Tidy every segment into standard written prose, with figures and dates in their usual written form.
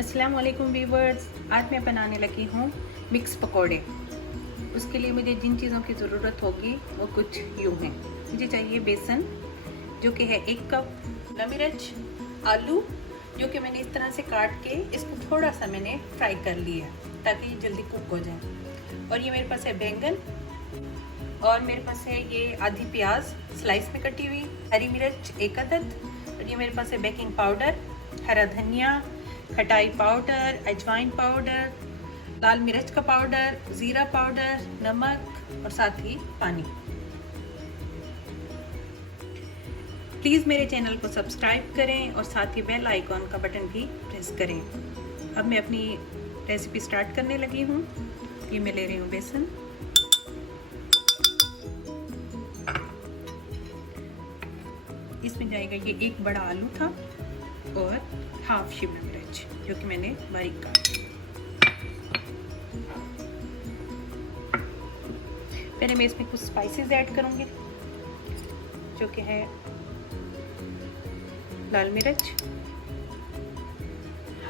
अस्सलाम वालेकुम व्यूवर्स, आज मैं बनाने लगी हूँ मिक्स पकोड़े। उसके लिए मुझे जिन चीज़ों की ज़रूरत होगी वो कुछ यूँ हैं। मुझे चाहिए बेसन जो कि है 1 कप, शिमला मिर्च, आलू जो कि मैंने इस तरह से काट के इसको थोड़ा सा मैंने फ्राई कर लिया है ताकि ये जल्दी कुक हो जाए। और ये मेरे पास है बैंगन, और मेरे पास है ये आधी प्याज स्लाइस में कटी हुई, हरी मिर्च 1 अदद, और ये मेरे पास है बेकिंग पाउडर, हरा धनिया, खटाई पाउडर, अजवाइन पाउडर, लाल मिर्च का पाउडर, ज़ीरा पाउडर, नमक और साथ ही पानी। प्लीज़ मेरे चैनल को सब्सक्राइब करें और साथ ही बेल आइकॉन का बटन भी प्रेस करें। अब मैं अपनी रेसिपी स्टार्ट करने लगी हूँ। ये मैं ले रही हूँ बेसन, इसमें जाएगा ये 1 बड़ा आलू था और हाफ शिमला मिर्च जो कि मैंने बारीक काटी। पहले मैं इसमें कुछ स्पाइसेस ऐड करूंगी जो कि है लाल मिर्च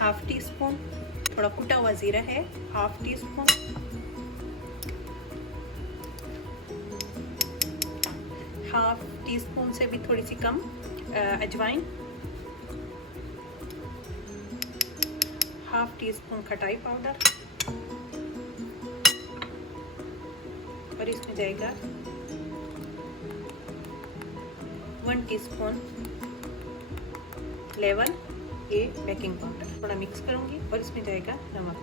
हाफ टी स्पून, थोड़ा कुटा हुआ जीरा है half tea spoon, half tea spoon से भी थोड़ी सी कम अजवाइन, हाफ टी स्पून खटाई पाउडर, और इसमें जाएगा 1 teaspoon level A baking powder. थोड़ा मिक्स करूंगी और इसमें जाएगा नमक।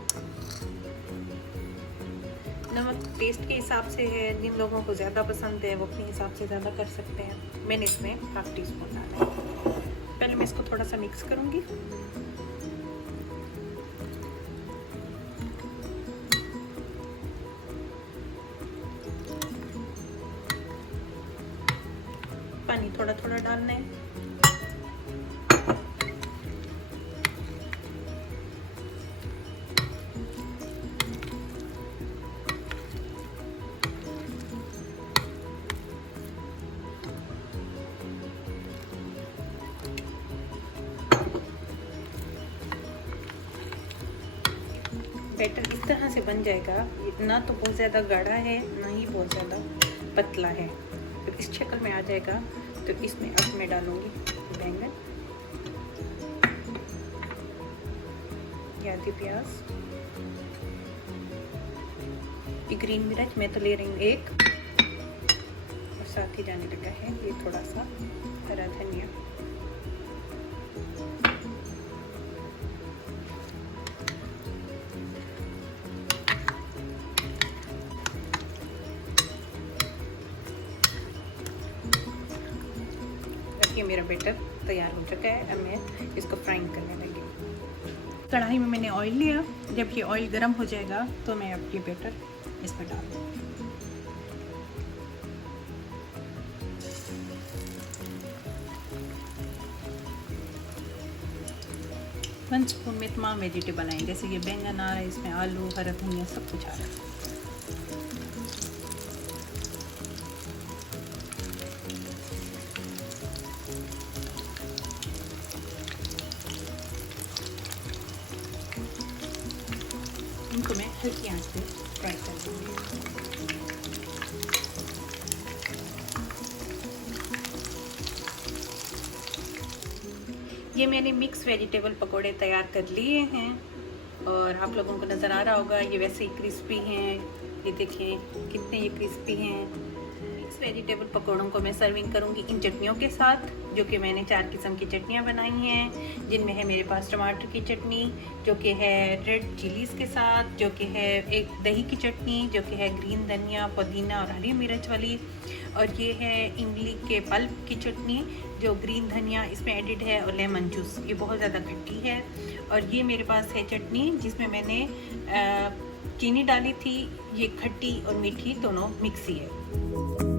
नमक टेस्ट के हिसाब से है, जिन लोगों को ज़्यादा पसंद है वो अपने हिसाब से ज़्यादा कर सकते हैं। मैंने इसमें हाफ टी स्पून डाला है। पहले मैं इसको थोड़ा सा मिक्स करूंगी। पानी थोड़ा थोड़ा डालना है। बैटर इस तरह से बन जाएगा। ना तो बहुत ज़्यादा गाढ़ा है ना ही बहुत ज़्यादा पतला है। तो इस शक्ल में आ जाएगा तो इसमें अब मैं डालूंगी बैंगन, आधी प्याज, ये ग्रीन मिर्च मैं तो ले रही हूँ 1, और साथ ही जाने लगा है ये थोड़ा सा हरा धनिया। ये मेरा बैटर तैयार हो चुका है। अब मैं इसको फ्राइंग करने लगी। कढ़ाई में मैंने ऑयल लिया। जब ये ऑयल गर्म हो जाएगा तो मैं अब ये बैटर इसमें डाल दूँगी। 1 स्पून में तमाम वेजिटेबल आए, जैसे ये बैंगन आ रहा है, इसमें आलू, हरा धनिया सब कुछ आ रहा है। इनको मैं हल्की आंच पे फ्राई कर दूँगी। ये मैंने मिक्स वेजिटेबल पकोड़े तैयार कर लिए हैं और आप लोगों को नज़र आ रहा होगा ये वैसे ही क्रिस्पी हैं। ये देखें कितने ये क्रिस्पी हैं। मिक्स वेजिटेबल पकोड़ों को मैं सर्विंग करूँगी इन चटनियों के साथ, जो कि मैंने 4 किस्म की चटनियाँ बनाई हैं, जिनमें है मेरे पास टमाटर की चटनी जो कि है रेड चिलीज़ के साथ, जो कि है एक दही की चटनी जो कि है ग्रीन धनिया, पुदीना और हरी मिर्च वाली, और ये है इमली के पल्प की चटनी जो ग्रीन धनिया इसमें एडिड है, और लेमन जूस, ये बहुत ज़्यादा खट्टी है। और ये मेरे पास है चटनी जिसमें मैंने चीनी डाली थी, ये खट्टी और मीठी दोनों मिक्स ही है।